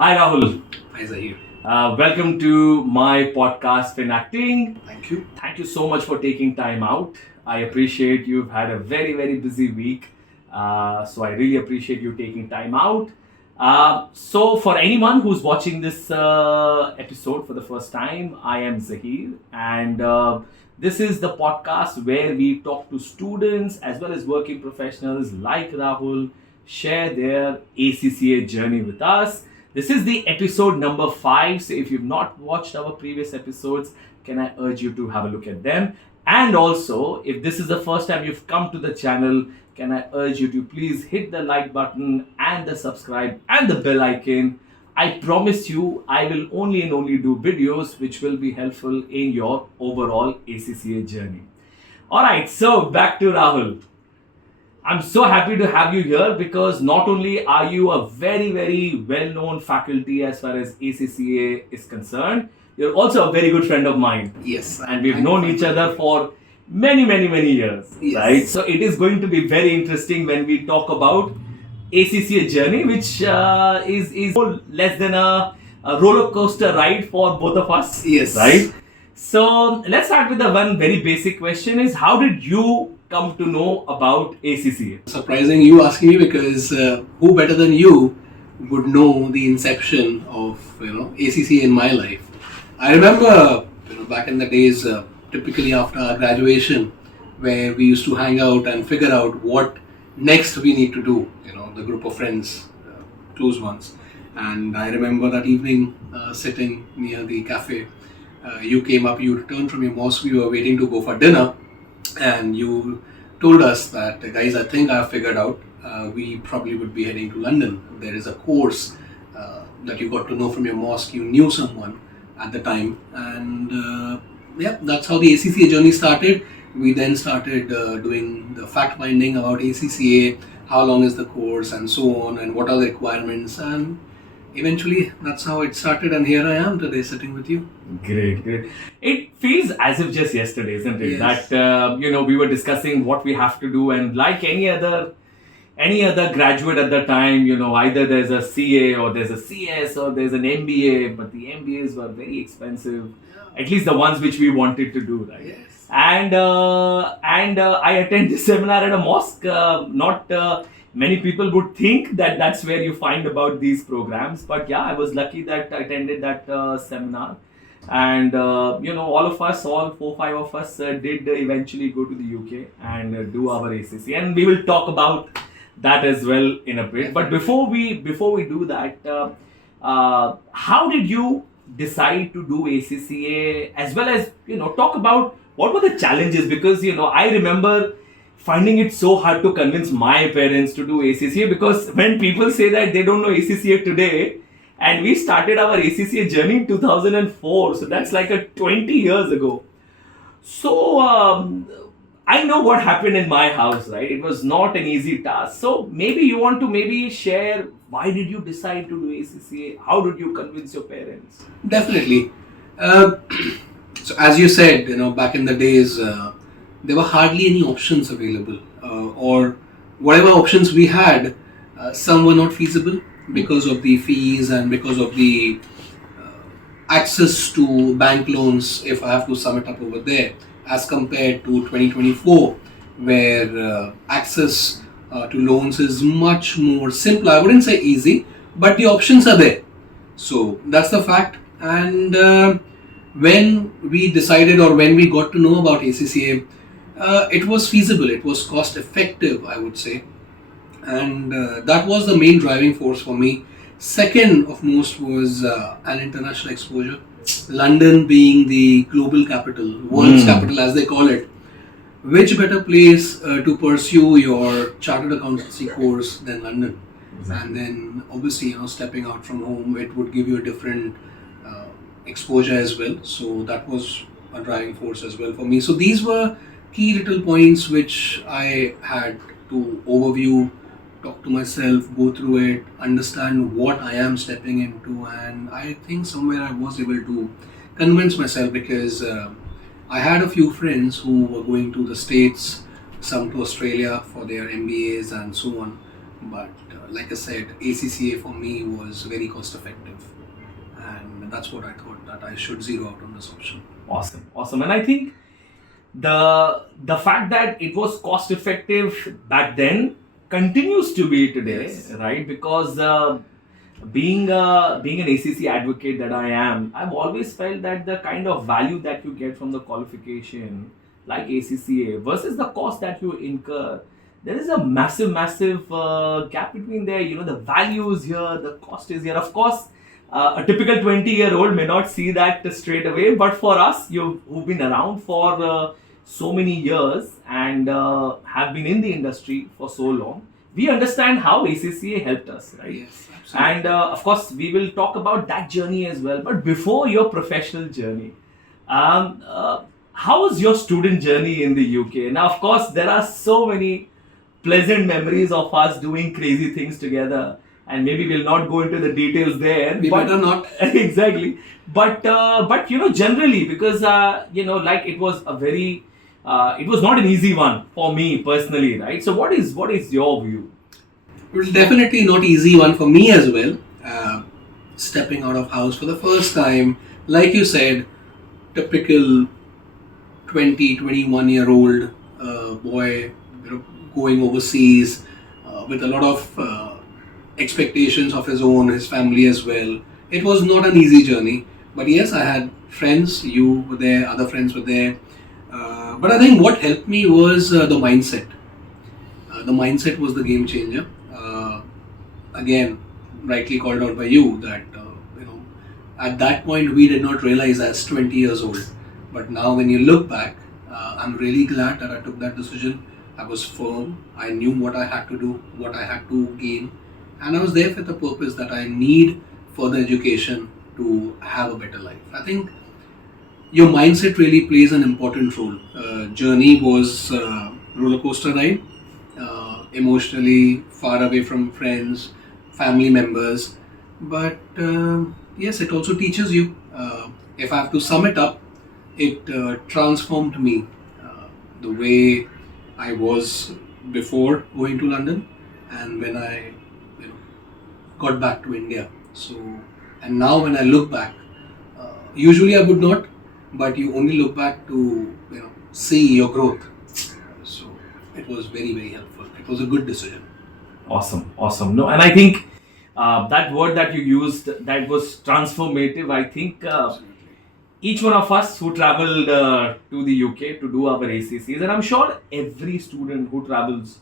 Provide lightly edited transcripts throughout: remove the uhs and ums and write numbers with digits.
Hi Rahul. Hi Zaheer. Welcome to my podcast FinAccTing. Thank you. Thank you so much for taking time out. I appreciate you've had a very busy week. So I really appreciate you taking time out. So for anyone who's watching this episode for the first time, I am Zaheer, and this is the podcast where we talk to students as well as working professionals like Rahul, share their ACCA journey with us. This is the episode number 5. So if you've not watched our previous episodes, can I urge you to have a look at them? And also, if this is the first time you've come to the channel, can I urge you to please hit the like button and the subscribe and the bell icon. I promise you, I will only and only do videos which will be helpful in your overall ACCA journey. Alright, so back to Rahul. I'm so happy to have you here because not only are you a very well-known faculty as far as ACCA is concerned, you're also a very good friend of mine. Yes. And we've known each other for many years, Yes. right? So it is going to be very interesting when we talk about ACCA journey, which is less than a roller coaster ride for both of us. Yes. Right? So let's start with the one very basic question: is how did you come to know about ACCA? Surprising you asking me because who better than you would know the inception of ACCA in my life. I remember back in the days, typically after our graduation, where we used to hang out and figure out what next we need to do. The group of friends, close ones, and I remember that evening sitting near the cafe. You came up, you returned from your mosque, we were waiting to go for dinner, and you told us that, guys, I think I've figured out, we probably would be heading to London. There is a course that you got to know from your mosque, you knew someone at the time, and that's how the ACCA journey started. We then started doing the fact finding about ACCA, how long is the course, and so on, and what are the requirements, and eventually that's how it started, and here I am today sitting with you. Great. It feels as if just yesterday, isn't it? Yes. That we were discussing what we have to do, and like any other graduate at the time, either there's a CA or there's a CS or there's an MBA, but the MBAs were very expensive. At least the ones which we wanted to do, right? Yes. And I attend this seminar at a mosque. Not many people would think that that's where you find about these programs, but yeah, I was lucky that I attended that seminar. And all of us, all 4-5 of us, did eventually go to the UK and do our ACC, and we will talk about that as well in a bit. But before we do that, how did you decide to do ACCA, as well as talk about what were the challenges? Because I remember finding it so hard to convince my parents to do ACCA, because when people say that they don't know ACCA today, and we started our ACCA journey in 2004, so that's like a 20 years ago. So I know what happened in my house, right? It was not an easy task. So maybe you want to maybe share, why did you decide to do ACCA? How did you convince your parents? Definitely. So as you said, back in the days, there were hardly any options available, or whatever options we had, some were not feasible because of the fees and because of the access to bank loans, if I have to sum it up over there, as compared to 2024, where access to loans is much more simple. I wouldn't say easy, but the options are there. So that's the fact. And when we decided, or when we got to know about ACCA, it was feasible, it was cost effective, I would say. And that was the main driving force for me. Second of most was an international exposure. London being the global capital, world's capital as they call it. Which better place to pursue your chartered accountancy course than London? Exactly. And then obviously, stepping out from home, it would give you a different exposure as well. So that was a driving force as well for me. So these were key little points which I had to overview, talk to myself, go through it, understand what I am stepping into, and I think somewhere I was able to convince myself, because I had a few friends who were going to the States, some to Australia for their MBAs and so on. But like I said, ACCA for me was very cost effective, and that's what I thought, that I should zero out on this option. Awesome. And I think the fact that it was cost effective back then continues to be today, Yes. right? Because being an ACC advocate that I am, I've always felt that the kind of value that you get from the qualification, like ACCA, versus the cost that you incur, there is a massive gap between there. The value is here, the cost is here. Of course, a typical 20-year-old may not see that straight away, but for us, who've been around for so many years and have been in the industry for so long, we understand how ACCA helped us, right? Yes, absolutely. And of course, we will talk about that journey as well. But before your professional journey, how was your student journey in the UK? Now, of course, there are so many pleasant memories of us doing crazy things together, and maybe we'll not go into the details there. We better not. Exactly. But generally, because like it was a very, it was not an easy one for me personally, right? So, what is your view? It was definitely not easy one for me as well. Stepping out of house for the first time, like you said, typical 21-year-old boy, going overseas with a lot of expectations of his own, his family as well. It was not an easy journey, but yes, I had friends. You were there, other friends were there. But I think what helped me was the mindset. The mindset was the game changer. Again, rightly called out by you that at that point we did not realize as 20 years old. But now when you look back, I'm really glad that I took that decision. I was firm. I knew what I had to do, what I had to gain, and I was there for the purpose that I need further education to have a better life. I think your mindset really plays an important role. Journey was roller coaster ride, emotionally far away from friends, family members, but yes, it also teaches you. If I have to sum it up, it transformed me, the way I was before going to London and when I got back to India. So, and now when I look back, usually I would not, but you only look back to see your growth. So it was very helpful. It was a good decision. Awesome. No, and I think that word that you used, that was transformative. I think Absolutely. each one of us who traveled to the UK to do our ACCs, and I'm sure every student who travels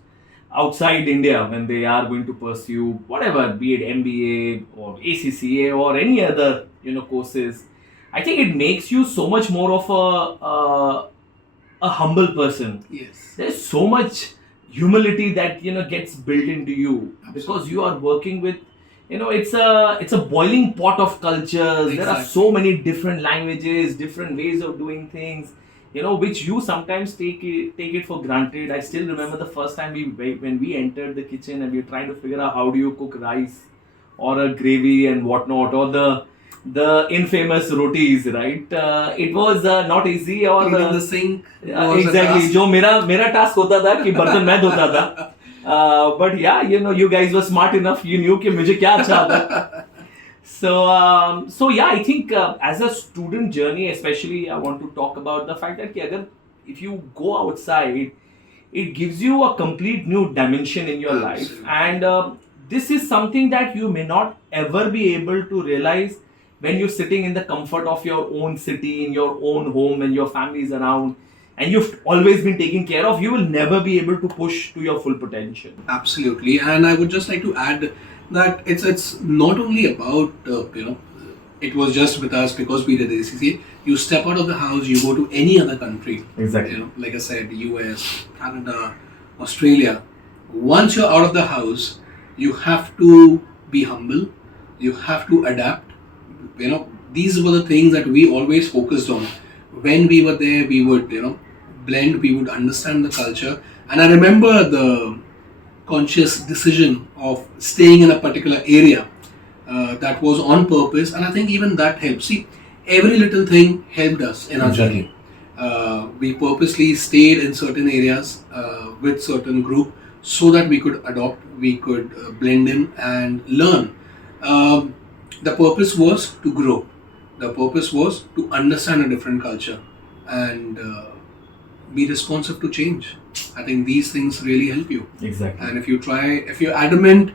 outside India when they are going to pursue whatever, be it MBA or ACCA or any other courses, I think it makes you so much more of a humble person. Yes. There's so much humility that gets built into you because you are working with it's a boiling pot of cultures. There are Exactly. so many different languages, different ways of doing things, which you sometimes take it for granted. I still remember the first time when we entered the kitchen and we were trying to figure out how do you cook rice or a gravy and whatnot, or the infamous rotis, right? It was not easy. Or Cleaning the sink was a exactly, task. जो मेरा task होता था कि बर्तन मैं धोता था. But yeah, you guys were smart enough. You knew कि मुझे क्या अच्छा आता. So yeah, I think as a student journey, especially, I want to talk about the fact that if you go outside, it gives you a complete new dimension in your life, Absolutely. and this is something that you may not ever be able to realize when you're sitting in the comfort of your own city, in your own home, and your family is around, and you've always been taken care of. You will never be able to push to your full potential. Absolutely, and I would just like to add that it's not only about it was just with us because we did ACCA. You step out of the house, you go to any other country. Exactly. Like I said, US, Canada, Australia. Once you're out of the house, you have to be humble. You have to adapt. These were the things that we always focused on. When we were there, we would blend. We would understand the culture. And I remember the conscious decision of staying in a particular area that was on purpose, and I think even that helped. See, every little thing helped us in our Exactly. journey. We purposely stayed in certain areas with certain group so that we could adopt, we could blend in and learn. Um, the purpose was to grow. The purpose was to understand a different culture and be responsive to change. I think these things really help you. Exactly. And if you're adamant,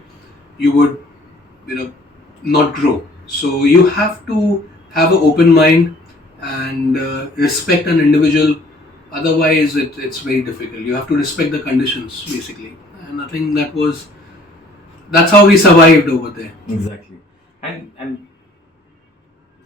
you would, you know, not grow. So you have to have an open mind and respect an individual. Otherwise, it's very difficult. You have to respect the conditions, basically. And I think that's how we survived over there. Exactly. And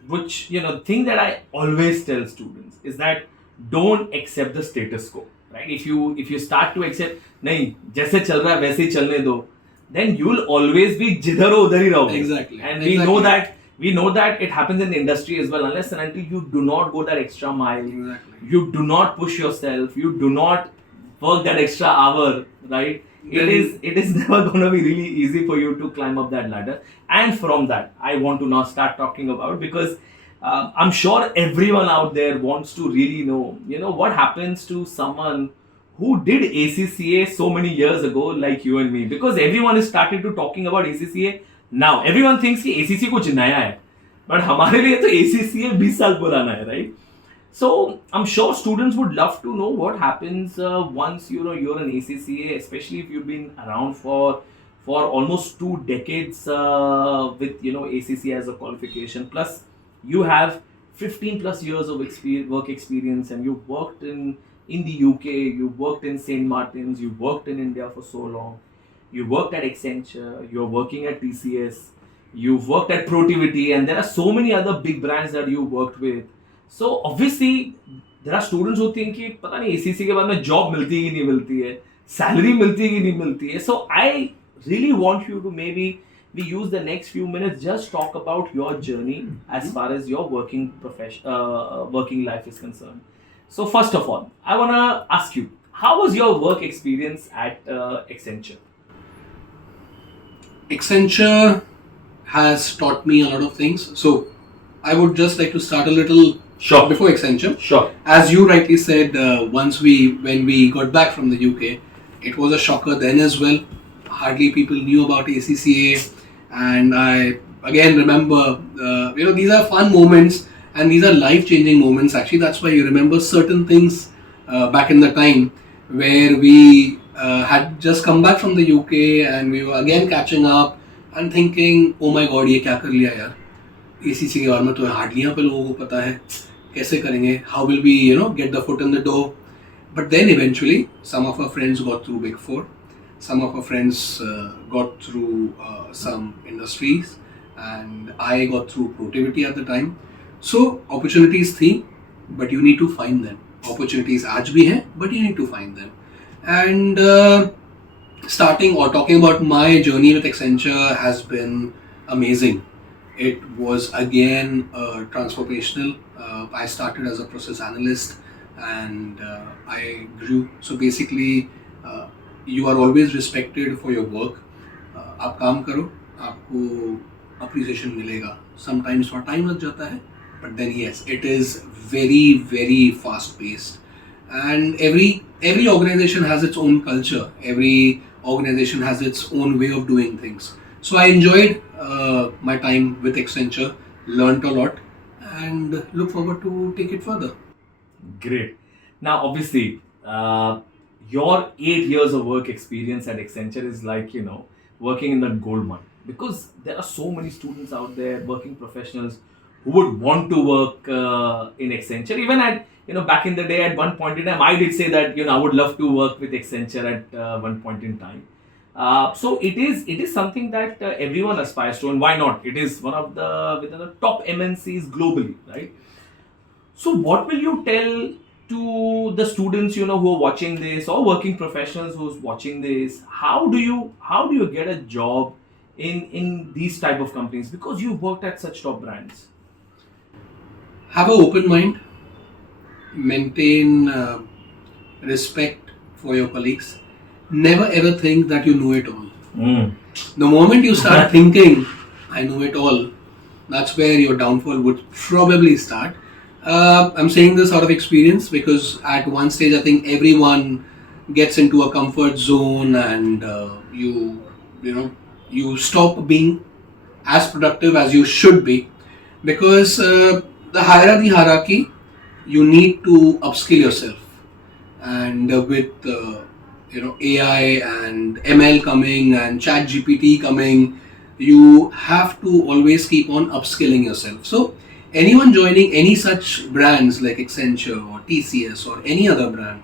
which, thing that I always tell students is that don't accept the status quo, right? If you start to accept, नहीं जैसे चल रहा है वैसे ही चलने दो, then you'll always be जिधर हो उधर ही रहोगे. Exactly. And Exactly. we know that it happens in the industry as well. Unless and until you do not go that extra mile, Exactly. you do not push yourself, you do not work that extra hour, right? It is never going to be really easy for you to climb up that ladder. And from that, I want to now start talking about, because I'm sure everyone out there wants to really know, what happens to someone who did ACCA so many years ago, like you and me, because everyone is starting to talking about ACCA now. Everyone thinks कि ACCA कुछ नया है, but हमारे लिए तो ACCA 20 साल पुराना है, right? So I'm sure students would love to know what happens once you're an ACCA, especially if you've been around for almost 2 decades with ACCA as a qualification. Plus you have 15 plus years of work experience, and you've worked in the UK, you worked in St. Martin's, you worked in India for so long, you worked at Accenture, you're working at TCS, you've worked at Protivity, and there are so many other big brands that you worked with. So obviously there are students who think कि पता नहीं ACCA के बाद में job मिलती है कि नहीं मिलती है, salary मिलती है कि नहीं मिलती है. So I really want you to maybe we use the next few minutes just talk about your journey as far as your working life is concerned. So first of all, I want to ask you, how was your work experience at Accenture? Accenture has taught me a lot of things. So I would just like to start a little Sure. before Accenture. Sure. As you rightly said, when we got back from the UK, it was a shocker then as well. Hardly people knew about ACCA, and I again remember, these are fun moments and these are life-changing moments. Actually, that's why you remember certain things back in the time where we had just come back from the UK and we were again catching up and thinking, oh my God, ये क्या कर लिया यार? ACCA के बारे में तो hardly यहाँ पे लोगों को पता है, कैसे करेंगे? How will we, get the foot in the door? But then eventually, some of our friends got through Big Four, some of our friends got through some industries, and I got through Protivity at the time. So opportunities थी, but you need to find them. Opportunities आज भी हैं, but you need to find them. And starting or talking about my journey with Accenture has been amazing. It was again transformational. I started as a process analyst and I grew. So basically, you are always respected for your work. आप काम करो, आपको appreciation मिलेगा. Sometimes थोड़ा time लग जाता है, but then yes, it is very very fast paced. And every organization has its own culture. Every organization has its own way of doing things. So I enjoyed my time with Accenture, learned a lot, and look forward to take it further. Great. Now, obviously, your 8 years of work experience at Accenture is like, working in the gold mine, because there are so many students out there, working professionals, who would want to work in Accenture. Even at, back in the day, at one point in time, I did say that, I would love to work with Accenture at one point in time. So it is something that everyone aspires to, and why not? It is one of the top MNCs globally, right? So what will you tell to the students who are watching this, or working professionals who's watching this? How do you get a job in these type of companies, because you worked at such top brands? Have an open mind, maintain respect for your colleagues. Never ever think that you know it all. The moment you start thinking, I know it all, that's where your downfall would probably start. I'm saying this out of experience because at one stage I think everyone gets into a comfort zone, and you know you stop being as productive as you should be, because the higher the hierarchy, you need to upskill yourself. And with AI and ML coming and Chat GPT coming, you have to always keep on upskilling yourself. So anyone joining any such brands like Accenture or TCS or any other brand,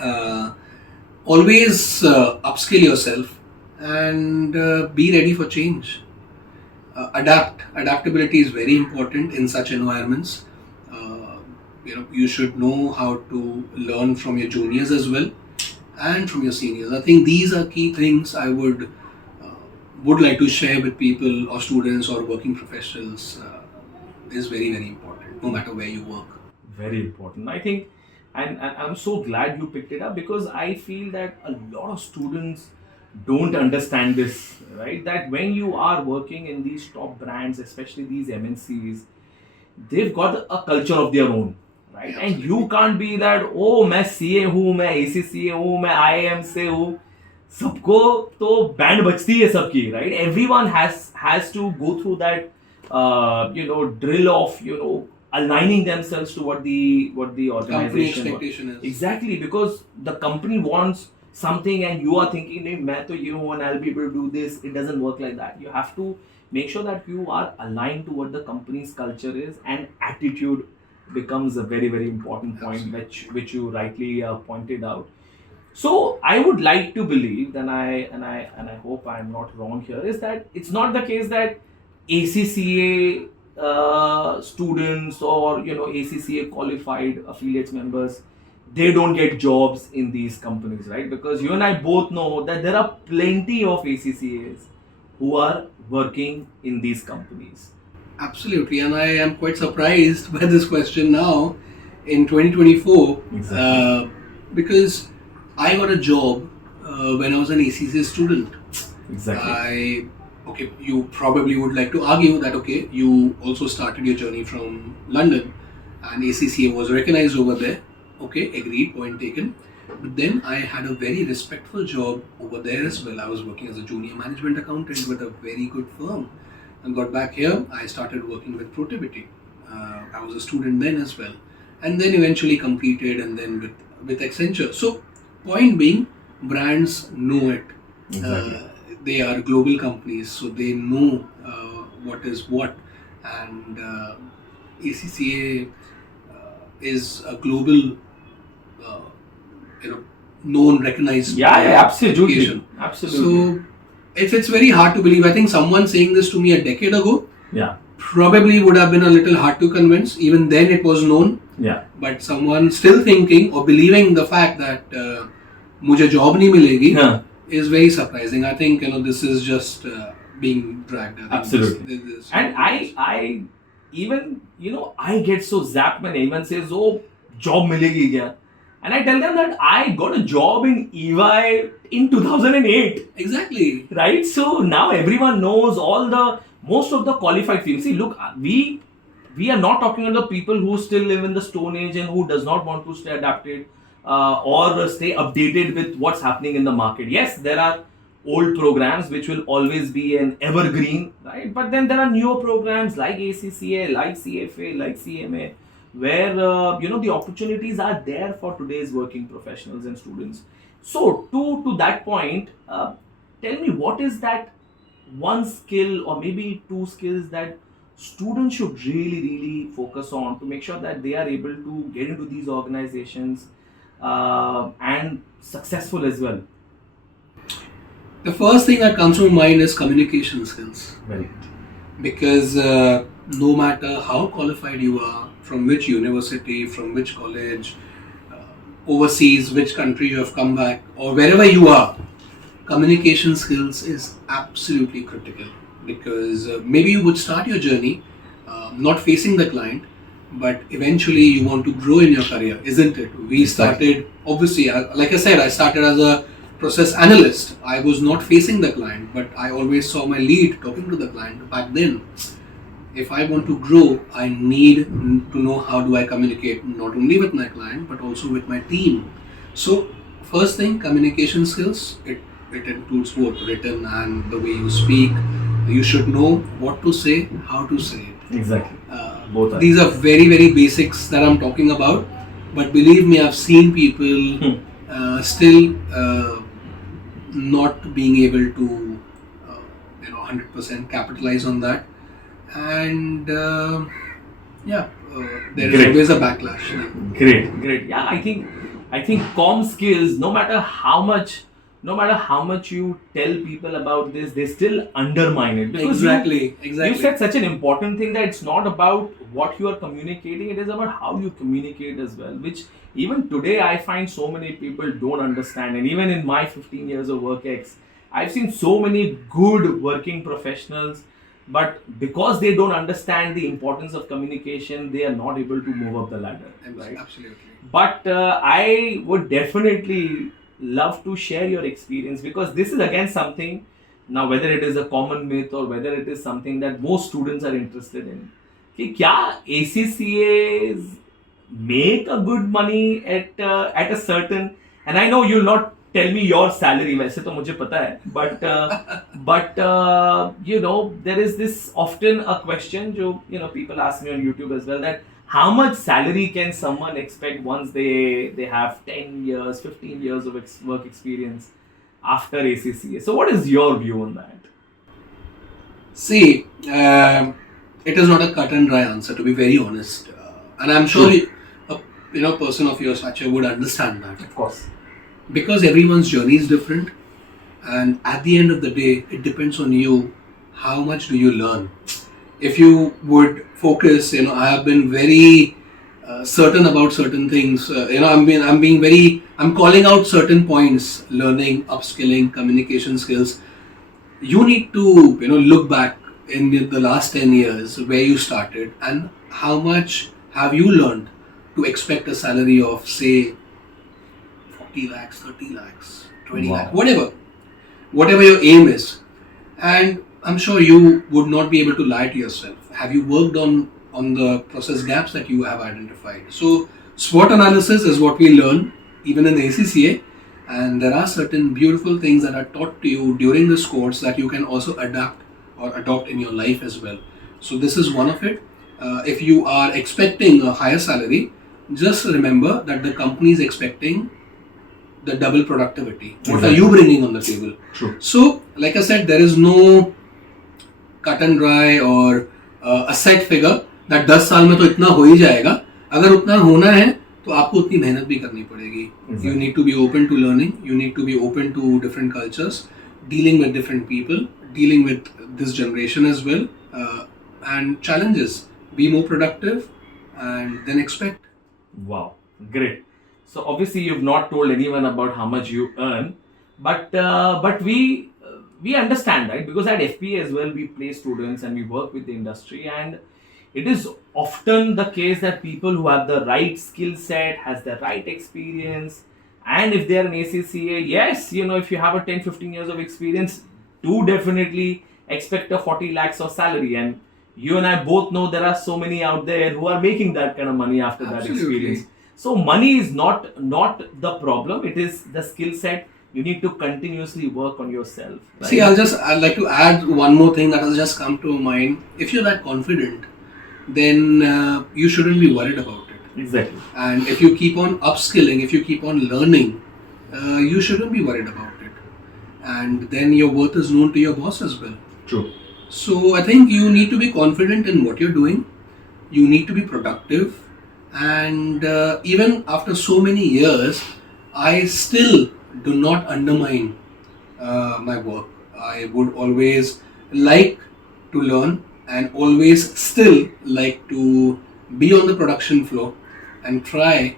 uh, always upskill yourself and be ready for change. Adaptability is very important in such environments. uh, you should know how to learn from your juniors as well, and from your seniors. I think these are key things I would like to share with people or students or working professionals. Is very, very important no matter where you work. Very important, I think. And I'm so glad you picked it up, because I feel that a lot of students don't understand this, right? That when you are working in these top brands, especially these MNCs, they've got a culture of their own, right? Yeah, And you absolutely. can't be that, oh मैं CA हूँ, मैं ACCA हूँ, मैं IIM से हूँ. सबको तो band बजती है सबकी, right? Everyone has to go through that drill of aligning themselves to what the Company organization expectation is. exactly, because the company wants something and you are thinking नहीं मैं तो ये हूँ and I'll be able to do this. It doesn't work like that. You have to make sure that you are aligned to what the company's culture is, and attitude becomes a very, very important point, which you rightly pointed out. So I would like to believe, and I hope I'm not wrong here, is that it's not the case that ACCA students or ACCA qualified affiliates members, they don't get jobs in these companies, right? Because you and I both know that there are plenty of ACCAs who are working in these companies. Absolutely, and I am quite surprised by this question now in 2024. Exactly. Because I got a job when I was an ACCA student. Exactly. Okay, you probably would like to argue that, okay, you also started your journey from London and ACCA was recognized over there. Okay, agreed, point taken. But then I had a very respectful job over there as well. I was working as a junior management accountant with a very good firm. And got back here, I started working with Protivity. I was a student then as well. And then eventually competed, and then with Accenture. So, point being, brands know it. Exactly. They are global companies, so they know what is what. And ACCA is a global, uh, known, recognized Absolutely. education. Absolutely. So it's very hard to believe. I think someone saying this to me a decade ago Yeah. probably would have been a little hard to convince. Even then it was known. Yeah. But someone still thinking or believing the fact that मुझे job नहीं मिलेगी Yeah. is very surprising. I think this is just being dragged. I think Absolutely. this- And I even I get so zapped when anyone says, "Oh, job milegi kya?" And I tell them that I got a job in EY in 2008, Exactly. right? So now everyone knows most of the qualified fields. See, look, we are not talking about the people who still live in the Stone Age and who does not want to stay adapted or stay updated with what's happening in the market. Yes, there are old programs which will always be an evergreen, right? But then there are newer programs like ACCA, like CFA, like CMA, where the opportunities are there for today's working professionals and students. So to that point, tell me, what is that one skill or maybe two skills that students should really focus on to make sure that they are able to get into these organizations and successful as well? The first thing that comes to mind is communication skills. Very Because no matter how qualified you are, from which university, from which college, overseas, which country you have come back, or wherever you are, communication skills is absolutely critical. Because maybe you would start your journey not facing the client, but eventually you want to grow in your career, isn't it? We started, obviously, like I said, I started as a process analyst. I was not facing the client, but I always saw my lead talking to the client back then. If I want to grow, I need to know how do I communicate not only with my client but also with my team. So first thing, communication skills. It includes both written and the way you speak. You should know what to say, how to say it. Exactly. Both are. These are very, very basics that I'm talking about. But believe me, I've seen people still not being able to, 100% capitalize on that. And there is Great. always a backlash. Great. Yeah, I think comm skills, no matter how much you tell people about this, they still undermine it. Because Exactly. you said such an important thing that it's not about what you are communicating, it is about how you communicate as well, which even today I find so many people don't understand. And even in my 15 years of work ex, I've seen so many good working professionals, but because they don't understand the importance of communication, they are not able to move up the ladder. Right? Absolutely. But I would definitely love to share your experience, because this is again something, now whether it is a common myth or whether it is something that most students are interested in, कि क्या ACCAs make a good money at a certain, and I know you'll not tell me your salary, वैसे तो मुझे पता है, but there is this often a question जो people ask me on YouTube as well, that how much salary can someone expect once they have 10 years, 15 years of work experience after ACCA? So what is your view on that? See, it is not a cut and dry answer, to be very honest, and I'm sure a person of your stature would understand that. Of course. Because everyone's journey is different, and at the end of the day, it depends on you. How much do you learn? If you would focus, I have been very certain about certain things. I'm calling out certain points: learning, upskilling, communication skills. You need to, look back in the last 10 years where you started and how much have you learned to expect a salary of, say, 40 lakhs, 30 lakhs, 20 Wow. lakhs, whatever your aim is. And I'm sure you would not be able to lie to yourself. Have you worked on the process gaps that you have identified? So SWOT analysis is what we learn even in ACCA, and there are certain beautiful things that are taught to you during this course that you can also adapt or adopt in your life as well. So this is one of it. If you are expecting a higher salary, just remember that the company is expecting the double productivity. What Exactly. are you bringing on the table? True. So, like I said, there is no cut and dry or a set figure that 10 साल में तो इतना हो ही जाएगा. अगर उतना होना है तो आपको उतनी मेहनत भी करनी पड़ेगी. Exactly. You need to be open to learning. You need to be open to different cultures, dealing with different people, dealing with this generation as well, and challenges. Be more productive and then expect. Wow, great. So obviously you've not told anyone about how much you earn, but we understand, right? Because at FPA as well, we play students and we work with the industry, and it is often the case that people who have the right skill set, has the right experience, and if they are an ACCA, yes, if you have a 10-15 years of experience, do definitely expect a 40 lakhs of salary. And you and I both know there are so many out there who are making that kind of money after that Absolutely. experience. So money is not the problem, it is the skill set. You need to continuously work on yourself. Right? See, I'd like to add one more thing that has just come to mind. If you're that confident, then you shouldn't be worried about it. Exactly. And if you keep on upskilling, if you keep on learning, you shouldn't be worried about it. And then your worth is known to your boss as well. True. So I think you need to be confident in what you're doing. You need to be productive. And even after so many years, I still do not undermine my work. I would always like to learn and always still like to be on the production floor and try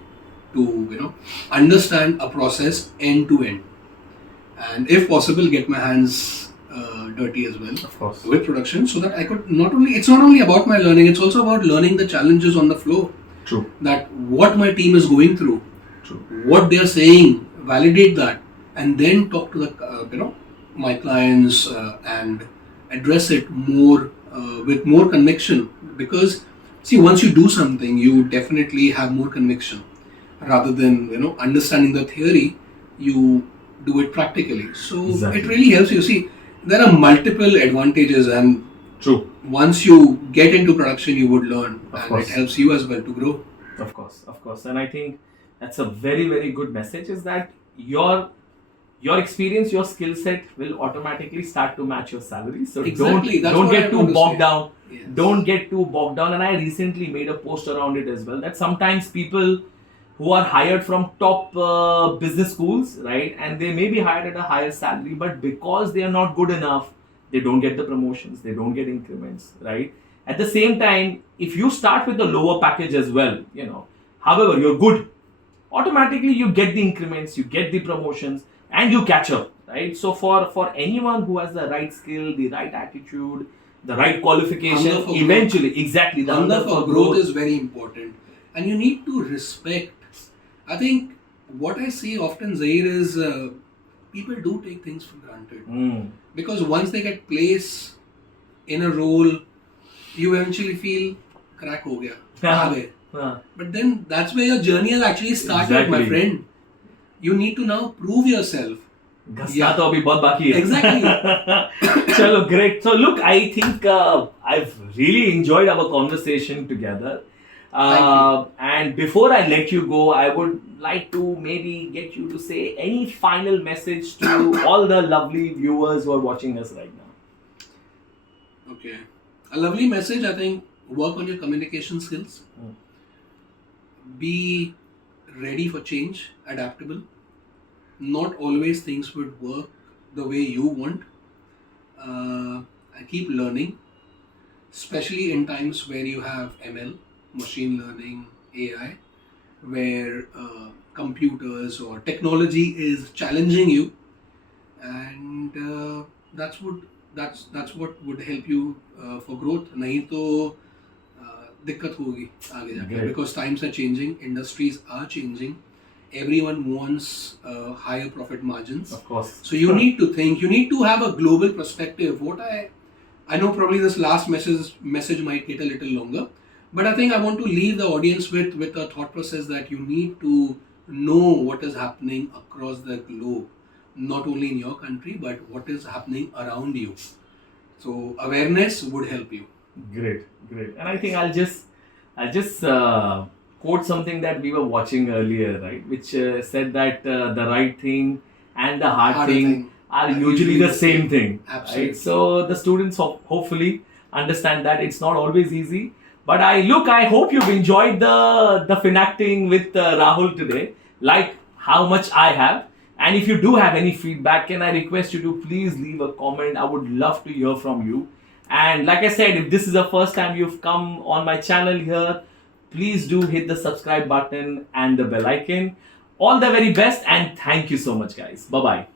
to understand a process end to end, and if possible get my hands dirty as well Of course. with production, so that I could it's not only about my learning, it's also about learning the challenges on the floor, True. that what my team is going through, True. what they are saying, validate that, and then talk to the my clients and address it more with more conviction. Because see, once you do something, you definitely have more conviction rather than understanding the theory. you do it practically. So Exactly. it really helps you. See, there are multiple advantages, and True. once you get into production, you would learn, Of and course. it helps you as well to grow. Of course, of course. And I think that's a very, very good message is that your experience, your skill set will automatically start to match your salary. So Exactly, that's don't what I get too want to bogged say. down. Yes. Don't get too bogged down. And I recently made a post around it as well that sometimes people who are hired from top business schools, right, and they may be hired at a higher salary, but because they are not good enough, they don't get the promotions, they don't get increments, right? At the same time, if you start with a lower package as well, however, you're good, automatically you get the increments, you get the promotions, and you catch up, right? So for anyone who has the right skill, the right attitude, the right qualification, Hunger for eventually, exactly, the Hunger for growth is very important, and you need to respect. I think what I see often, Zaheer, is people do take things for granted because once they get placed in a role, you eventually feel crack ho gaya, aa gaye. But then that's where your journey has actually started, my Exactly. friend. You need to now prove yourself. घसना तो अभी बहुत बाकी है. Exactly. चलो, great. So look, I think I've really enjoyed our conversation together. And before I let you go, I would like to maybe get you to say any final message to all the lovely viewers who are watching us right now. Okay. A lovely message, I think. Work on your communication skills. Be ready for change, adaptable. Not always things would work the way you want. And keep learning, especially in times where you have ML, machine learning, AI, where computers or technology is challenging you, and that's what would help you for growth. नहीं तो दिक्कत होगी आगे जाके, Great. because times are changing, industries are changing, everyone wants higher profit margins. Of course. So you need to think, you need to have a global perspective. What I know probably this last message might get a little longer, but I think I want to leave the audience with a thought process that you need to know what is happening across the globe, not only in your country, but what is happening around you. So awareness would help you. Great. And I think I'll just quote something that we were watching earlier, right? Which said that the right thing and the hard Harder thing thing are usually the same thing. Absolutely. Right? So the students hopefully understand that it's not always easy. But I hope you've enjoyed the FinAccTing with Rahul today, like how much I have. And if you do have any feedback, can I request you to please leave a comment? I would love to hear from you. And like I said, if this is the first time you've come on my channel here, please do hit the subscribe button and the bell icon. All the very best, and thank you so much, guys. Bye-bye.